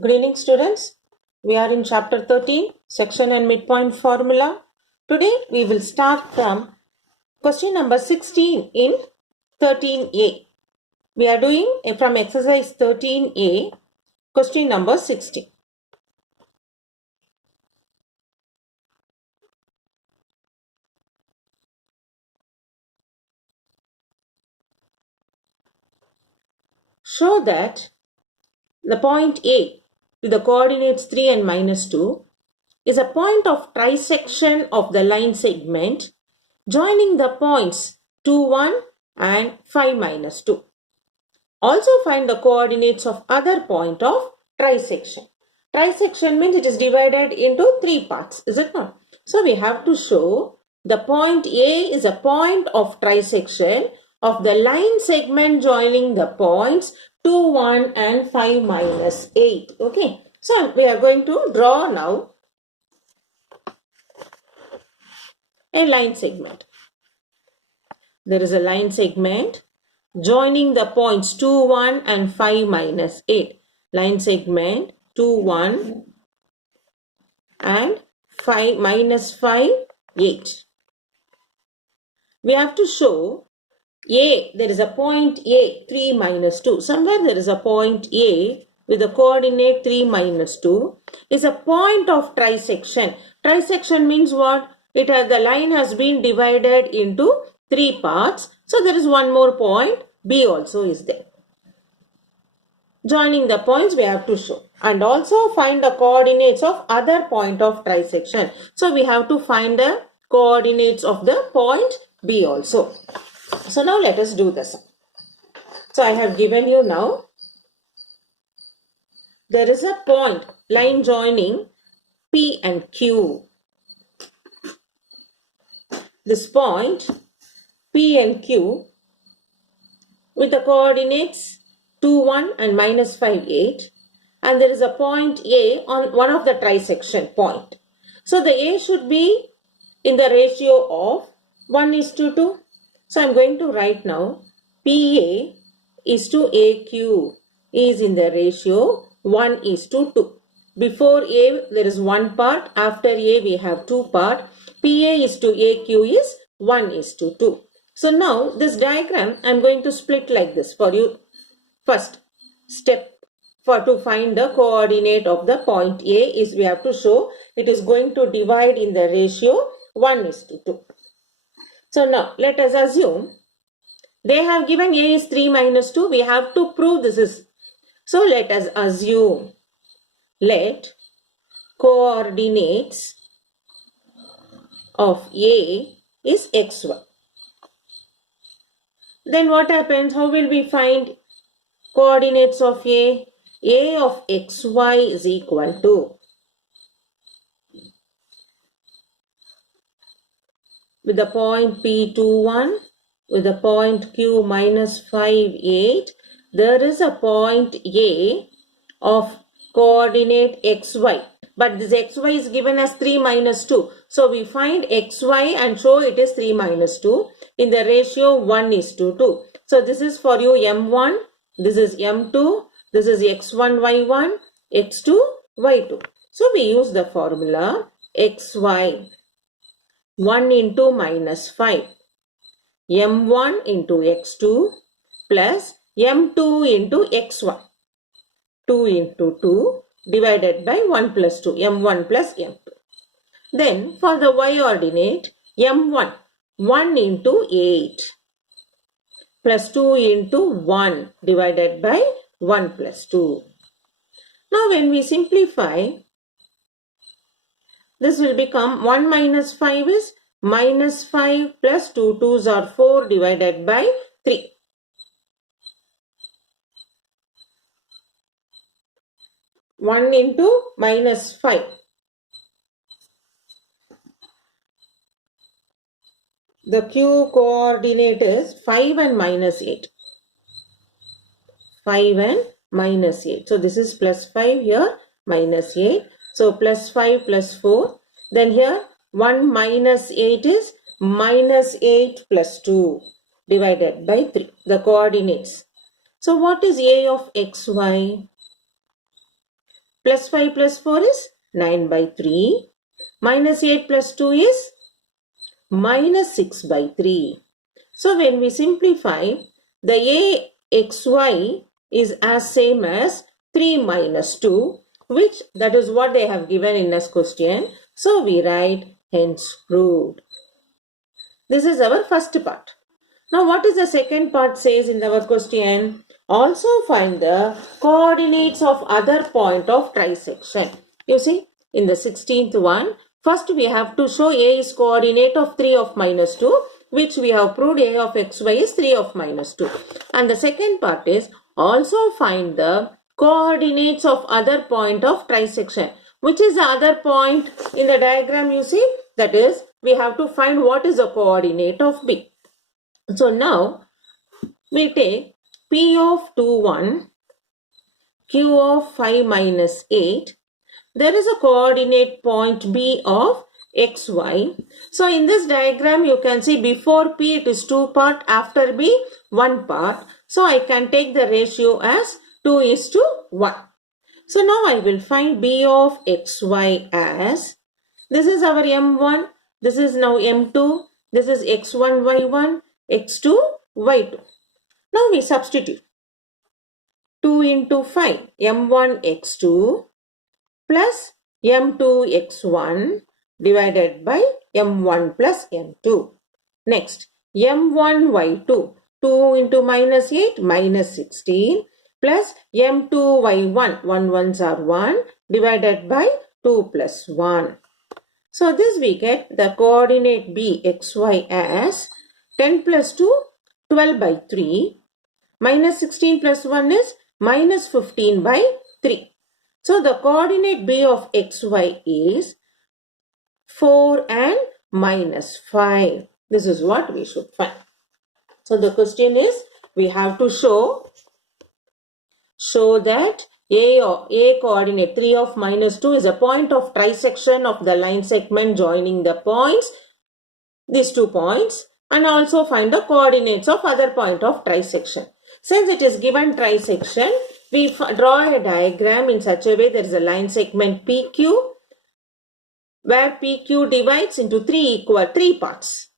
Good evening, students. We are in chapter 13, section and midpoint formula. Today we will start from question number 16 in 13a. We are doing from exercise 13a, question number 16. Show that the point A with the coordinates 3 and minus 2 is a point of trisection of the line segment joining the points 2, 1 and 5, minus 2. Also find the coordinates of other point of trisection. Trisection means it is divided into 3 parts, is it not? So we have to show the point A is a point of trisection of the line segment joining the points 2, 1 and 5, minus 8. Okay. So we are going to draw now a line segment. There is a line segment joining the points 2, 1 and 5, minus 8. Line segment 2, 1 and 5, minus 5, 8. We have to show A, there is a point A, 3, minus 2. Somewhere there is a point A with the coordinate 3, minus 2 is a point of trisection. Trisection means what? The line has been divided into 3 parts. So there is one more point, B also is there. Joining the points we have to show. And also find the coordinates of other point of trisection. So we have to find the coordinates of the point B also. So now let us do this. So I have given you now. There is a point, line joining P and Q. This point P and Q with the coordinates 2, 1 and minus 5, 8. And there is a point A on one of the trisection point. So the A should be in the ratio of 1:2. So I am going to write now PA is to AQ is in the ratio 1:2. Before A there is one part, after A we have two part. PA is to AQ is 1:2. So now this diagram I am going to split like this for you. First step to find the coordinate of the point A is we have to show it is going to divide in the ratio 1:2. So now let us assume they have given A is 3, minus 2. We have to prove this is. So let us assume let coordinates of A is xy. Then what happens? How will we find coordinates of A? A of xy is equal to, with the point P 2, 1, with the point Q minus 5, 8, there is a point A of coordinate xy. But this xy is given as 3, minus 2. So we find xy and show it is 3, minus 2 in the ratio 1:2. So this is for you M1, this is M2, this is x1, y1, x2, y2. So we use the formula xy 1 into minus 5, M1 into x2 plus M2 into x1. 2 into 2 divided by 1 plus 2, M1 plus M2. Then for the y ordinate, M1, 1 into 8 plus 2 into 1 divided by 1 plus 2. Now when we simplify, this will become 1 minus 5 is minus 5 plus 2 2s are 4 divided by 3. One into minus 5. The Q coordinate is 5 and minus 8. 5 and minus 8. So this is plus 5 here, minus 8. So plus 5 plus 4. Then here 1 minus 8 is minus 8 plus 2 divided by 3. The coordinates. So what is A of xy? Plus 5 plus 4 is 9 by 3. Minus 8 plus 2 is minus 6 by 3. So when we simplify, the AXY is as same as 3 minus 2, which that is what they have given in this question. So we write hence proved. This is our first part. Now what is the second part says in our question? Also find the coordinates of other point of trisection. You see in the 16th one, first we have to show A is coordinate of 3 of minus 2, which we have proved A of xy is 3 of minus 2. And the second part is also find the coordinates of other point of trisection. Which is the other point in the diagram you see? That is, we have to find what is the coordinate of B. So now we take P of 2, 1, Q of 5 minus 8. There is a coordinate point B of xy. So in this diagram you can see before P it is 2 part, after B 1 part. So I can take the ratio as 2:1. So now I will find B of xy as, this is our M1, this is now M2, this is x1, y1, x2, y2. Now we substitute 2 into 5, M1 x2 plus M2 x1 divided by M1 plus M2. Next, M1 y2, 2 into minus 8, minus 16 plus M2 y1, 1 ones are 1 divided by 2 plus 1. So this we get the coordinate B xy as 10 plus 2, 12 by 3, minus 16 plus 1 is minus 15 by 3. So the coordinate B of xy is 4 and minus 5. This is what we should find. So the question is, we have to show that A coordinate 3 of minus 2 is a point of trisection of the line segment joining the points, these 2 points, and also find the coordinates of other point of trisection. Since it is given trisection, we draw a diagram in such a way there is a line segment PQ, where PQ divides into 3 parts.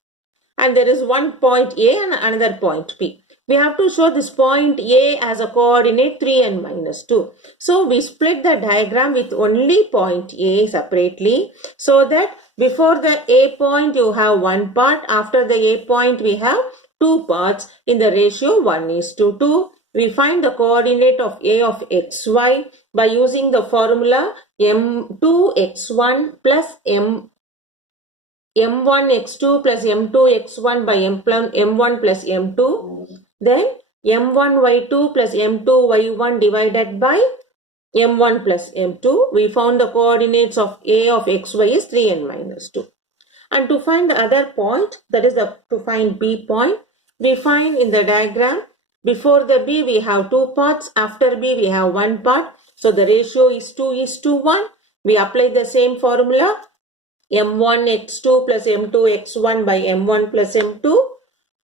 And there is one point A and another point P. We have to show this point A as a coordinate 3 and minus 2. So we split the diagram with only point A separately, so that before the A point you have one part, after the A point we have 2 parts in the ratio 1:2. We find the coordinate of A of xy by using the formula M2x1 plus M1x2 plus M2x1 by M1 plus M2. Then M1y2 plus M2y1 divided by M1 plus M2. We found the coordinates of A of xy is 3 and minus 2. And to find the other point, that is to find B point, we find in the diagram, before the B we have 2 parts, after B we have 1 part. So the ratio is 2:1. We apply the same formula, M1x2 plus M2x1 by M1 plus M2,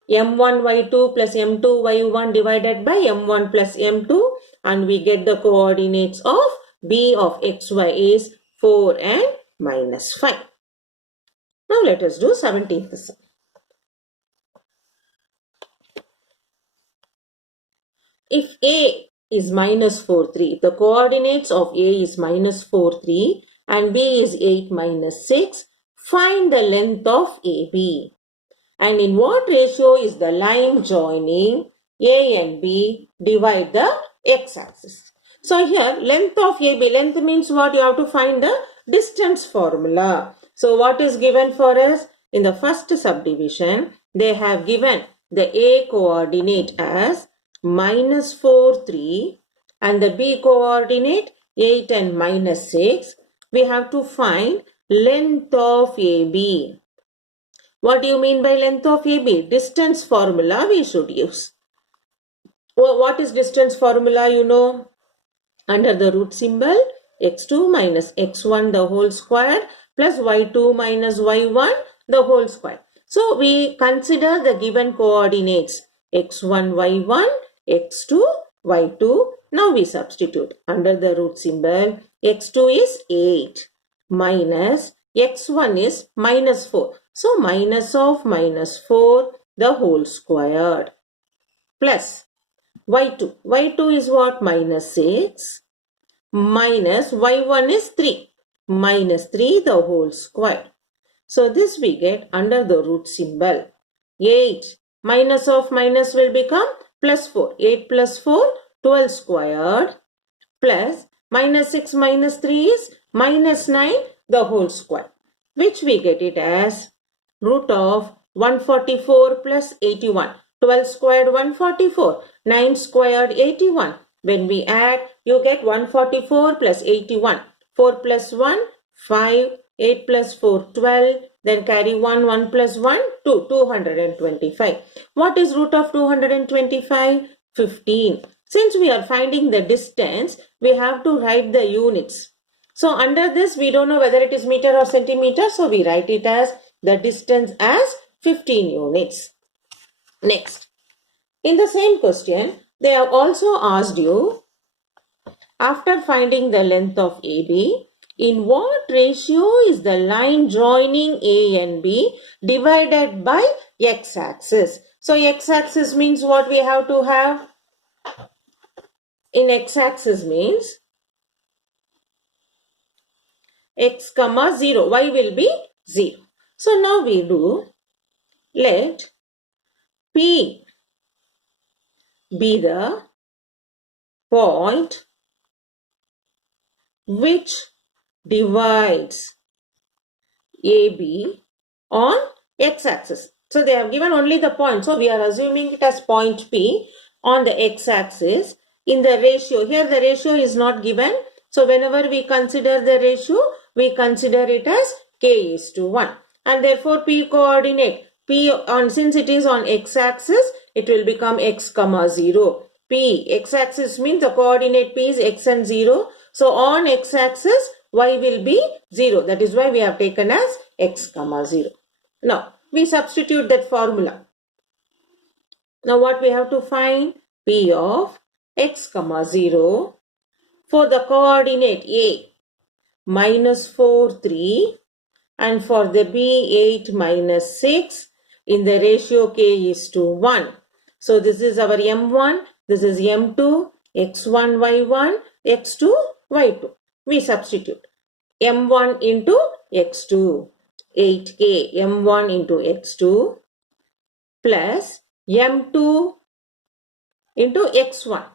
M1y2 plus M2y1 divided by M1 plus M2, and we get the coordinates of B of xy is 4 and minus 5. Now let us do 17th sum. If A is minus 4, 3, the coordinates of A is minus 4, 3 and B is 8 minus 6, find the length of AB. And in what ratio is the line joining A and B divide the x-axis? So here length of AB, length means what? You have to find the distance formula. So what is given for us? In the first subdivision, they have given the A coordinate as minus 4, 3 and the B coordinate 8 and minus 6. We have to find length of AB. What do you mean by length of AB? Distance formula we should use. Well, what is distance formula? You know, under the root symbol, x2 minus x1 the whole square plus y2 minus y1 the whole square. So we consider the given coordinates x1, y1, x2, y2. Now we substitute. Under the root symbol, x2 is 8 minus x1 is minus 4. So minus of minus 4 the whole squared plus y2. y2 is what? Minus 6 minus y1 is 3. Minus 3 the whole square. So this we get under the root symbol. 8 minus of minus will become plus 4. 8 plus 4, 12 squared plus minus 6 minus 3 is minus 9 the whole square, which we get it as root of 144 plus 81. 12 squared 144, 9 squared 81. When we add, you get 144 plus 81. 4 plus 1, 5. 8 plus 4, 12. Then carry 1, 1 plus 1, 2. 225. What is root of 225? 15. Since we are finding the distance, we have to write the units. So under this, we don't know whether it is meter or centimeter. So we write it as the distance as 15 units. Next, in the same question, they have also asked you, after finding the length of AB, in what ratio is the line joining A and B divided by x-axis? So x-axis means what we have to have? In x-axis means x comma 0. Y will be 0. So now we do, let P be the point which divides AB on x-axis. So they have given only the point. So we are assuming it as point P on the x-axis in the ratio. Here the ratio is not given. So whenever we consider the ratio, we consider it as k is to 1. And therefore P coordinate. P on, since it is on x-axis, it will become x comma 0. P, x-axis means the coordinate P is x and 0. So on x-axis, y will be 0. That is why we have taken as x comma 0. Now, we substitute that formula. Now, what we have to find? P of x comma 0 for the coordinate A, minus 4, 3. And for the B, 8 minus 6. In the ratio k is to 1. So, this is our M1. This is M2, X1, Y1, X2, Y2. We substitute M1 into X2, 8K, M1 into X2 plus M2 into X1,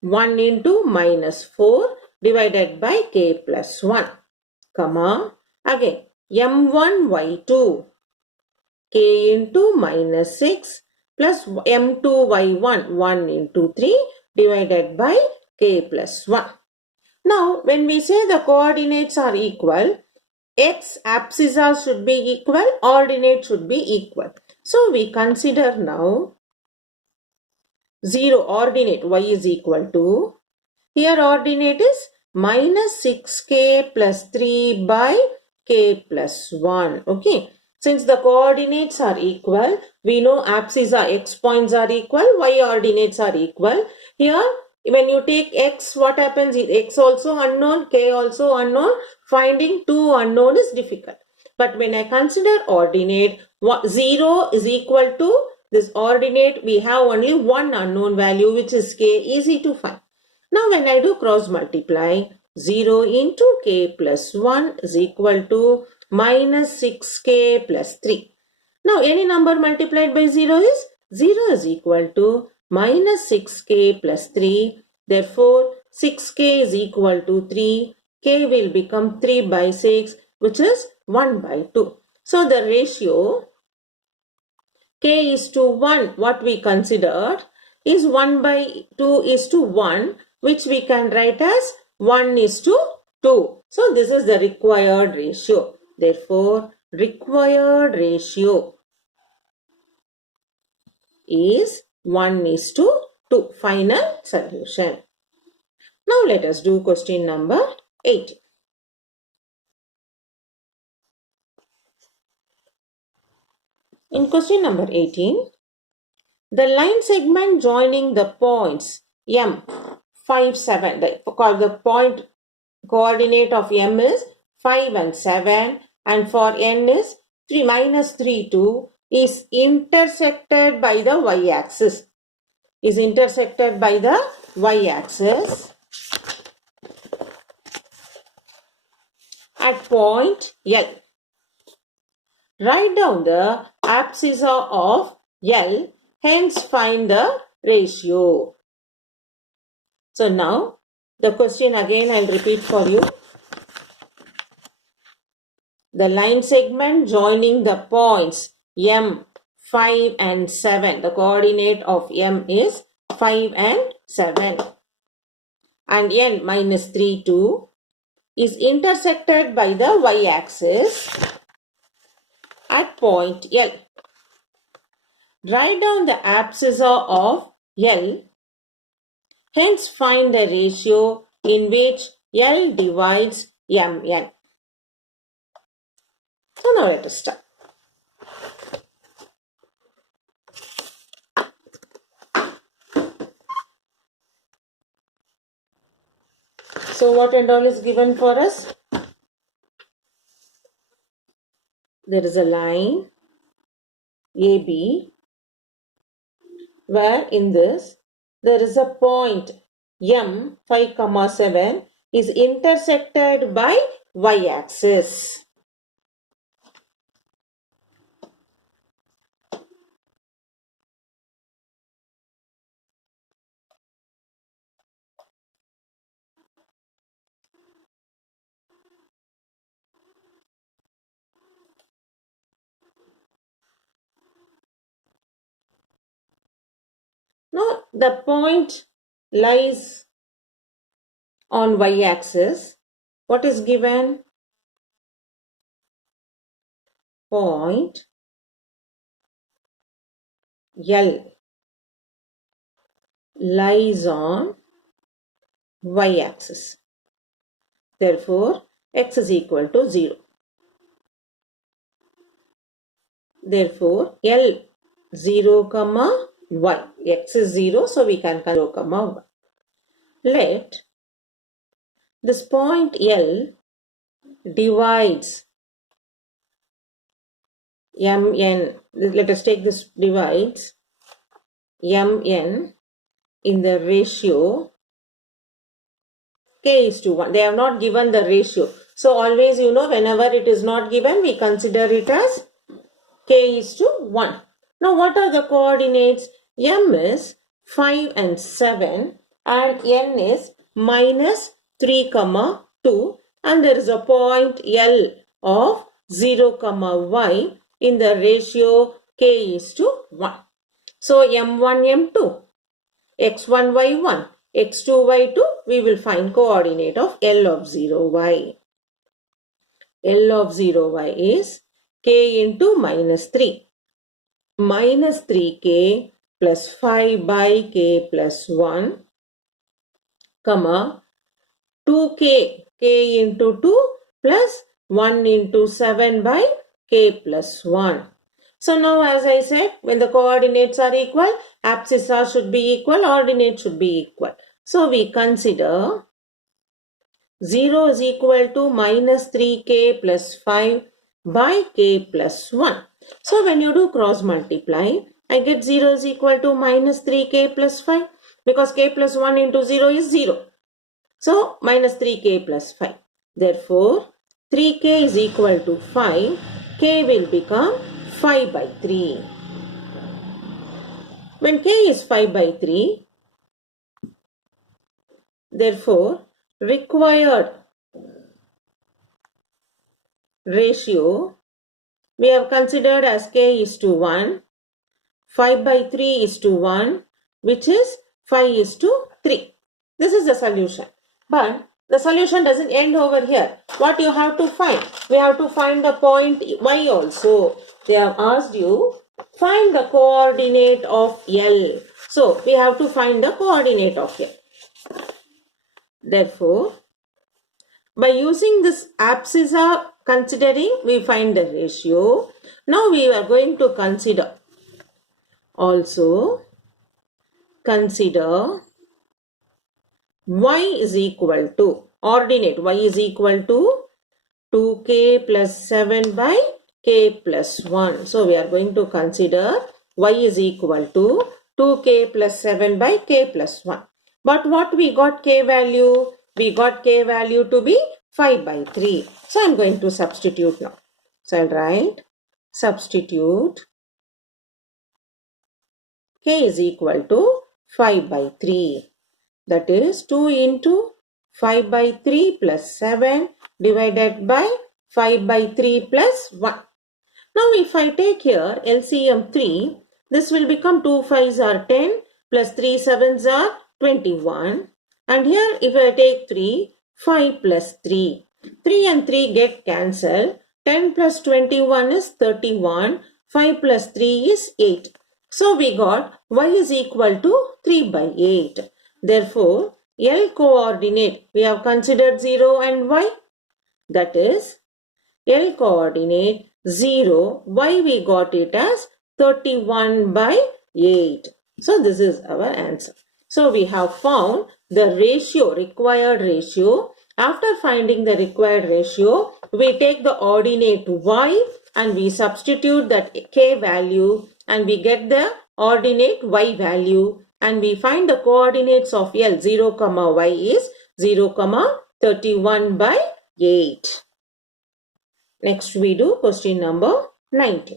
1 into minus 4 divided by K plus 1, comma, again M1, Y2, K into minus 6 plus M2, Y1, 1 into 3 divided by K plus 1. Now, when we say the coordinates are equal, x abscissa should be equal, ordinate should be equal. So, we consider now 0 ordinate y is equal to, here ordinate is minus 6k plus 3 by k plus 1. Okay. Since the coordinates are equal, we know abscissa x points are equal, y ordinates are equal. Here, when you take x, what happens? X also unknown, k also unknown. Finding two unknown is difficult. But when I consider ordinate, 0 is equal to this ordinate, we have only one unknown value, which is k, easy to find. Now, when I do cross multiply, 0 into k plus 1 is equal to minus 6k plus 3. Now, any number multiplied by 0 is 0 is equal to minus 6k plus 3. Therefore, 6k is equal to 3. K will become 3 by 6, which is 1 by 2. So, the ratio k is to 1, what we considered, is 1 by 2 is to 1, which we can write as 1 is to 2. So, this is the required ratio. Therefore, required ratio is 1 is to 2. Final solution. Now, let us do question number 8. In question number 18, the line segment joining the points M, 5, 7. The point coordinate of M is 5 and 7, and for N is 3 minus 3, 2, is intersected by the y-axis. Is intersected by the y-axis at point L. Write down the abscissa of L, hence find the ratio. So now the question again I'll repeat for you. The line segment joining the points M, 5 and 7. The coordinate of M is 5 and 7. And N minus 3, 2 is intersected by the y-axis at point L. Write down the abscissa of L, hence find the ratio in which L divides Mn. So now let us start. So what and all is given for us? There is a line AB where in this there is a point M 5, 7 is intersected by y-axis. Now the point lies on y-axis. What is given? Point L lies on y-axis. Therefore, x is equal to 0. Therefore, L 0, comma y. X is 0, so we can 0, comma y. Let this point L divides Mn. Let us take this divides Mn in the ratio k is to 1. They have not given the ratio. So always, whenever it is not given, we consider it as k is to 1. Now what are the coordinates? M is 5 and 7 and N is minus 3, 2, and there is a point L of 0, y in the ratio k is to 1. So M1, M2, X1, Y1, X2, Y2, we will find coordinate of L of 0, Y. L of 0, Y is k into minus 3. Minus 3k plus 5 by k plus 1, comma 2k, k into 2 plus 1 into 7 by k plus 1. So now as I said, when the coordinates are equal, abscissa should be equal, ordinate should be equal. So we consider 0 is equal to minus 3k plus 5 by k plus 1. So when you do cross multiply, I get 0 is equal to minus 3k plus 5 because k plus 1 into 0 is 0. So minus 3k plus 5. Therefore, 3k is equal to 5. K will become 5 by 3. When k is 5 by 3, therefore, required ratio we have considered as k is to 1, 5 by 3 is to 1, which is 5 is to 3. This is the solution. But the solution doesn't end over here. What you have to find? We have to find the point y also. They have asked you, find the coordinate of L. So, we have to find the coordinate of L. Therefore, by using this abscissa considering, we find the ratio. Now we are going to consider the y is equal to, ordinate y is equal to 2k plus 7 by k plus 1. So we are going to consider y is equal to 2k plus 7 by k plus 1. But what we got k value? We got k value to be 5 by 3. So I am going to substitute now. So I'll write substitute k is equal to 5 by 3. That is 2 into 5 by 3 plus 7 divided by 5 by 3 plus 1. Now if I take here LCM 3, this will become 2 5s are 10 plus 3 7s are 21. And here if I take 3, 5 plus 3. 3 and 3 get cancelled. 10 plus 21 is 31. 5 plus 3 is 8. So we got y is equal to 3 by 8. Therefore, L coordinate, we have considered 0 and y. That is, L coordinate 0, y we got it as 31 by 8. So this is our answer. So we have found the ratio, required ratio. After finding the required ratio, we take the ordinate y and we substitute that k value and we get the ordinate y value and we find the coordinates of L 0, y is 0, 31 by 8. Next we do question number 19.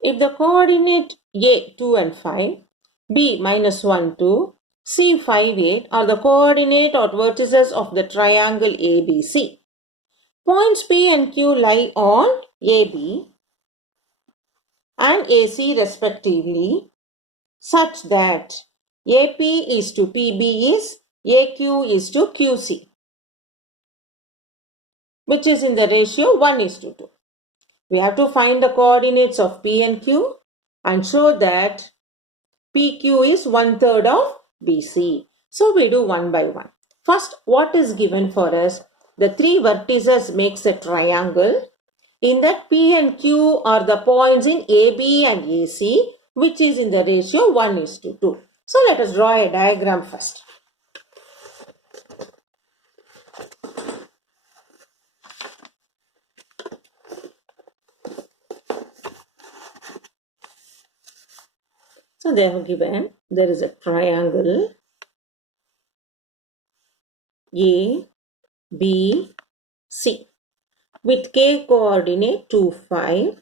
If the coordinate A 2 and 5, B minus 1 2, C 5 8 are the coordinate or vertices of the triangle ABC. Points P and Q lie on AB and AC respectively such that AP is to PB is AQ is to QC, which is in the ratio 1:2. We have to find the coordinates of P and Q and show that PQ is 1/3 of BC. So we do one by one. First, what is given for us? The three vertices makes a triangle. In that P and Q are the points in AB and AC, which is in the ratio 1:2. So let us draw a diagram first. So they have given there is a triangle A, B, C with K coordinate 2, 5,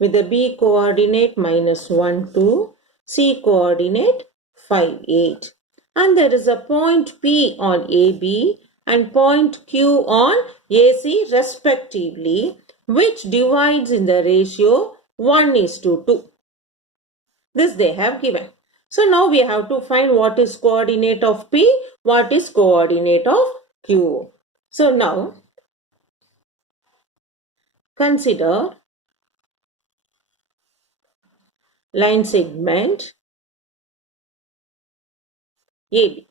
with the B coordinate minus 1, 2, C coordinate 5, 8. And there is a point P on AB and point Q on AC respectively, which divides in the ratio 1:2. This they have given. So now we have to find what is coordinate of P, what is coordinate of Q. So now consider line segment AB.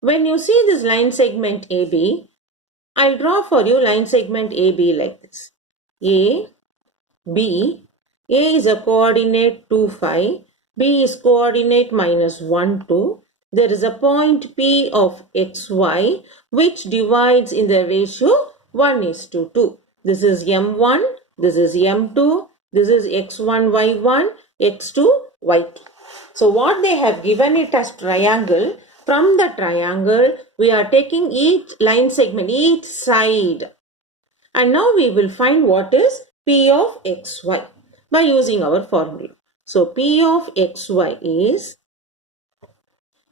When you see this line segment AB, I'll draw for you line segment AB like this. A, B, A is a coordinate 2, 5, B is coordinate minus 1, 2. There is a point P of XY which divides in the ratio 1:2. This is M1, this is M2, this is X1, Y1, X2, Y2. So what they have given it as triangle, from the triangle we are taking each line segment, each side. And now we will find what is P of XY by using our formula. So P of XY is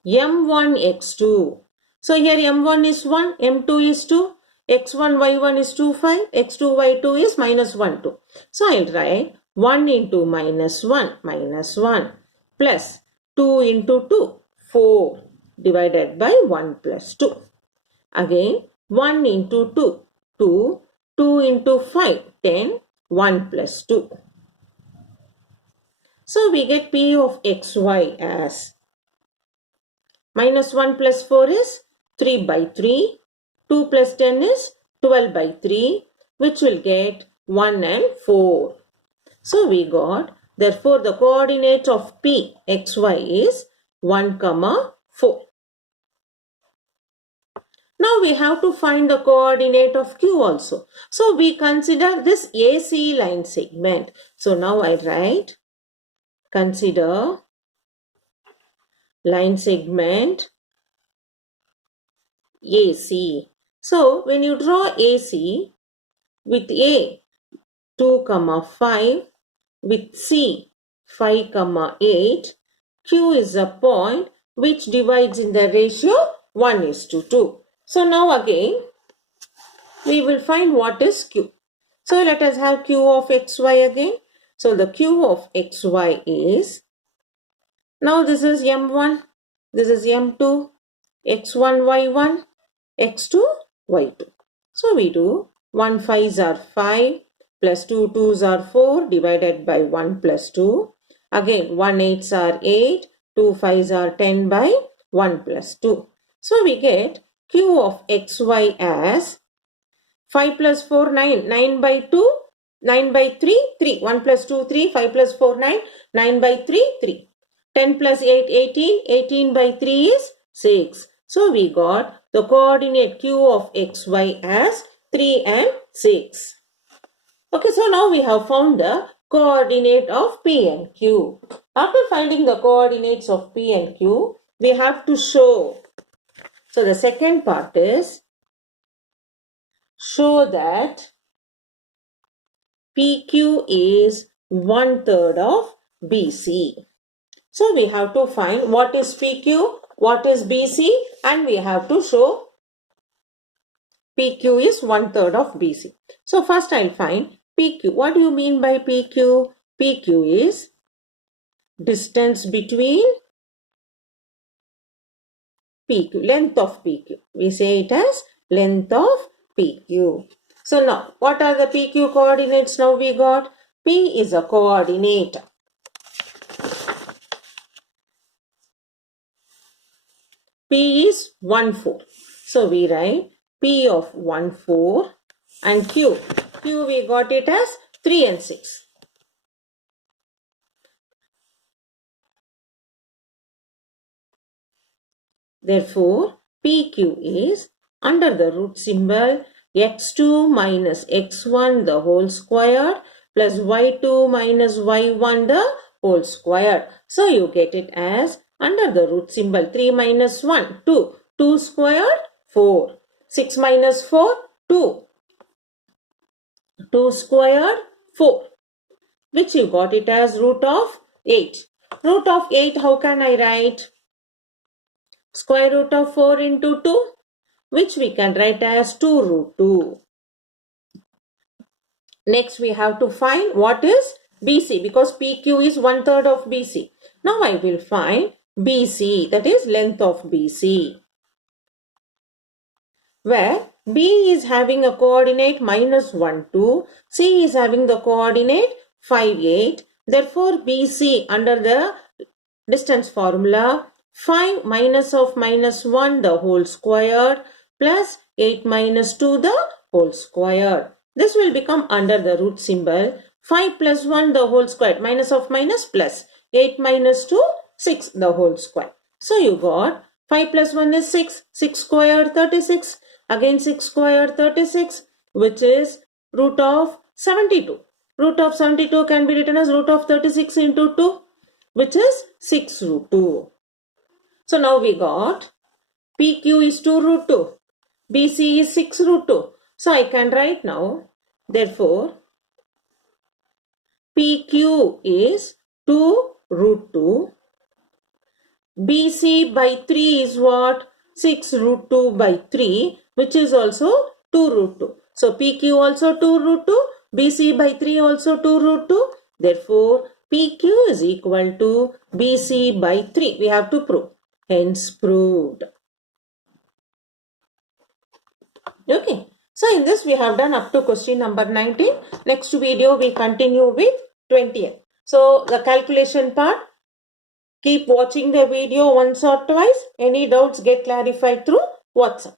M1 X2. So here M1 is 1, M2 is 2, X1 Y1 is 2, 5, X2 Y2 is minus 1, 2. So I'll write 1 into minus 1 plus 2 into 2, 4 divided by 1 plus 2. Again 1 into 2, 2, 2 into 5, 10, 1 plus 2. So we get P of XY as Minus 1 plus 4 is 3 by 3. 2 plus 10 is 12 by 3, which will get 1 and 4. So we got, therefore the coordinate of P xy is 1, 4. Now we have to find the coordinate of Q also. So we consider this AC line segment. So now I write, consider line segment AC. So when you draw AC with A 2, 5, with C 5, 8, Q is a point which divides in the ratio 1:2. So now again we will find what is Q. So let us have Q of xy again. So the Q of xy is, now this is M1, this is M2, x1, y1, x2, y2. So we do 1 5s are 5 plus 2 2s are 4 divided by 1 plus 2. Again 1 8s are 8, 2 5s are 10 by 1 plus 2. So we get Q of xy as 5 plus 4 9, 9 by 2, 9 by 3, 3. 1 plus 2 3, 5 plus 4 9, 9 by 3 3. 10 plus 8 18, 18 by 3 is 6. So we got the coordinate Q of xy as 3 and 6. Okay, so now we have found the coordinate of P and Q. After finding the coordinates of P and Q, we have to show. So the second part is, show that PQ is 1/3 of BC. So we have to find what is PQ, what is BC, and we have to show PQ is 1/3 of BC. So first I'll find PQ. What do you mean by PQ? PQ is distance between PQ, length of PQ. We say it as length of PQ. So now, what are the PQ coordinates now we got? P is a coordinate. P is 1 4. So we write P of 1 4 and Q. Q we got it as 3 and 6. Therefore, PQ is under the root symbol x2 minus x1 the whole square plus y2 minus y1 the whole square. So you get it as under the root symbol 3 minus 1 2, 2 squared 4, 6 minus 4 2, 2 squared 4, which you got it as root of 8. Root of 8 how can I write? Square root of 4 into 2, which we can write as 2 root 2. Next we have to find what is BC, because PQ is 1/3 of BC. Now I will find BC, that is length of BC, where B is having a coordinate minus 1 2, C is having the coordinate 5 8. Therefore BC under the distance formula, 5 minus of minus 1 the whole square plus 8 minus 2 the whole square. This will become under the root symbol 5 plus 1 the whole square, minus of minus plus 8 minus 2 6 the whole square. So you got 5 plus 1 is 6, 6 square 36, again 6 square 36, which is root of 72. Root of 72 can be written as root of 36 into 2, which is 6 root 2. So now we got PQ is 2 root 2, BC is 6 root 2. So I can write now, therefore PQ is 2 root 2, BC by 3 is what? 6 root 2 by 3, which is also 2 root 2. So PQ also 2 root 2, BC by 3 also 2 root 2. Therefore PQ is equal to BC by 3. We have to prove. Hence proved. Okay. So in this we have done up to question number 19. Next video we continue with 20th. So the calculation part Keep watching the video once or twice. Any doubts get clarified through WhatsApp.